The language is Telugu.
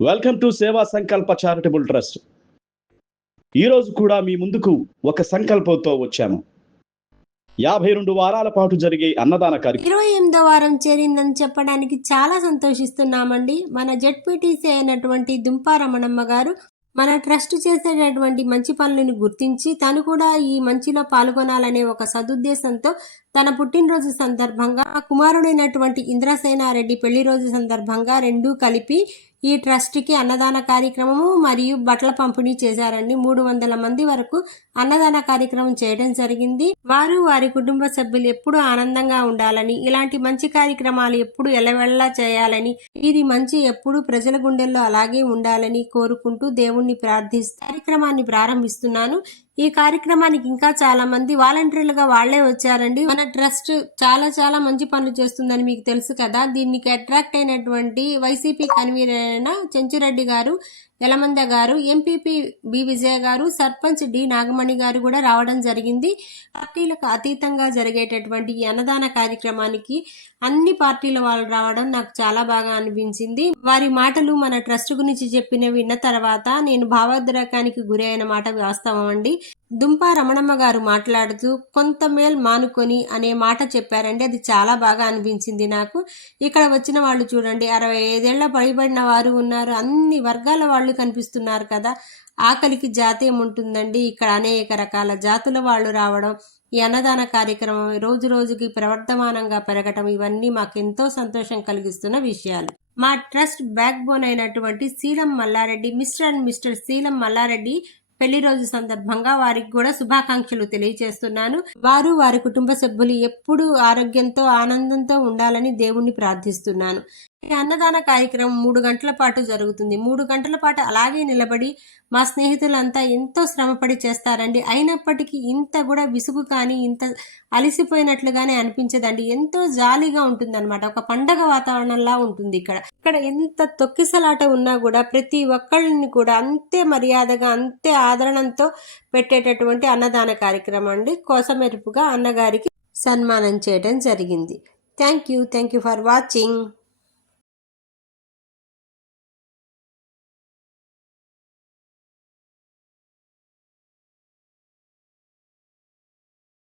వెల్కమ్ టు సేవా సంకల్ప చారిటబుల్ ట్రస్ట్ ఈరోజు కూడా మీ ముందుకు ఒక సంకల్పంతో వచ్చాము. యాభై రెండు వారాల పాటు జరిగే అన్నదాన కార్యక్రమం. ఇరవై ఎనిమిదో వారం చేరిందని చెప్పడానికి చాలా సంతోషిస్తున్నామండి. మన జెడ్పీటీసీ అయినటువంటి దుంపారమణమ్మ గారు మన ట్రస్ట్ చేసేటటువంటి మంచి పనులను గుర్తించి తను కూడా ఈ మంచిలో పాల్గొనాలనే ఒక సదుద్దేశంతో తన పుట్టినరోజు సందర్భంగా కుమారుడైనటువంటి ఇంద్రసేనారెడ్డి పెళ్ళి రోజు సందర్భంగా రెండూ కలిపి ఈ ట్రస్ట్కి అన్నదాన కార్యక్రమము మరియు బట్టల పంపిణీ చేశారండి. మూడు వందల మంది వరకు అన్నదాన కార్యక్రమం చేయడం జరిగింది. వారు వారి కుటుంబ సభ్యులు ఎప్పుడు ఆనందంగా ఉండాలని ఇలాంటి మంచి కార్యక్రమాలు ఎప్పుడు ఎలవెల్లా చేయాలని ఇది మంచి ఎప్పుడు ప్రజల గుండెల్లో అలాగే ఉండాలని కోరుకుంటూ దేవుణ్ణి ప్రార్థిస్తూ కార్యక్రమాన్ని ప్రారంభిస్తున్నాను. ఈ కార్యక్రమానికి ఇంకా చాలా మంది వాలంటీర్లుగా వాళ్ళే వచ్చారండి. మన ట్రస్ట్ చాలా చాలా మంచి పనులు చేస్తుందని మీకు తెలుసు కదా. దీనికి అట్రాక్ట్ అయినటువంటి వైసీపీ కన్వీనర్ అయిన చెంచురెడ్డి గారు యలమంద గారు ఎంపీపీ బి విజయ గారు సర్పంచ్ డి నాగమణి గారు కూడా రావడం జరిగింది. పార్టీలకు అతీతంగా జరిగేటటువంటి ఈ అన్నదాన కార్యక్రమానికి అన్ని పార్టీల వాళ్ళు రావడం నాకు చాలా బాగా అనిపించింది. వారి మాటలు మన ట్రస్ట్ గురించి చెప్పిన విన్న తర్వాత నేను భావోద్రేకానికి గురి అయిన మాట వాస్తవం అండి దుంపా రమణమ్మ గారు మాట్లాడుతూ కొంత మేల్ మానుకొని అనే మాట చెప్పారండి. అది చాలా బాగా అనిపించింది నాకు. ఇక్కడ వచ్చిన వాళ్ళు చూడండి అరవై ఐదేళ్ళ పడిబడిన వారు ఉన్నారు. అన్ని వర్గాల వాళ్ళు కనిపిస్తున్నారు కదా. ఆకలికి జాతీయం ఉంటుందండి. ఇక్కడ అనేక రకాల జాతుల వాళ్ళు రావడం ఈ అన్నదాన కార్యక్రమం రోజు రోజుకి ప్రవర్ధమానంగా పెరగటం ఇవన్నీ మాకెంతో సంతోషం కలిగిస్తున్న విషయాలు. మా ట్రస్ట్ బ్యాక్ బోన్ అయినటువంటి Seelam Mallareddy mister and mister Seelam Mallareddy పెళ్ళి రోజు సందర్భంగా వారికి కూడా శుభాకాంక్షలు తెలియజేస్తున్నాను వారు వారి కుటుంబ సభ్యులు ఎప్పుడూ ఆరోగ్యంతో ఆనందంతో ఉండాలని దేవుణ్ణి ప్రార్థిస్తున్నాను. ఈ అన్నదాన కార్యక్రమం మూడు గంటల పాటు జరుగుతుంది. మూడు గంటల పాటు అలాగే నిలబడి మా స్నేహితులంతా ఎంతో శ్రమపడి చేస్తారండి. అయినప్పటికీ ఇంత కూడా విసుగు కానీ ఇంత అలసిపోయినట్లుగానే అనిపించదండి. ఎంతో జాలీగా ఉంటుందన్నమాట. ఒక పండగ వాతావరణంలా ఉంటుంది ఇక్కడ. ఇక్కడ ఎంత తొక్కిసలాట ఉన్నా కూడా ప్రతి ఒక్కళ్ళని కూడా అంతే మర్యాదగా అంతే ఆదరణతో పెట్టేటటువంటి అన్నదాన కార్యక్రమం అండి. కోసమెరుపుగా అన్నగారికి సన్మానం చేయడం జరిగింది. Thank you thank you for watching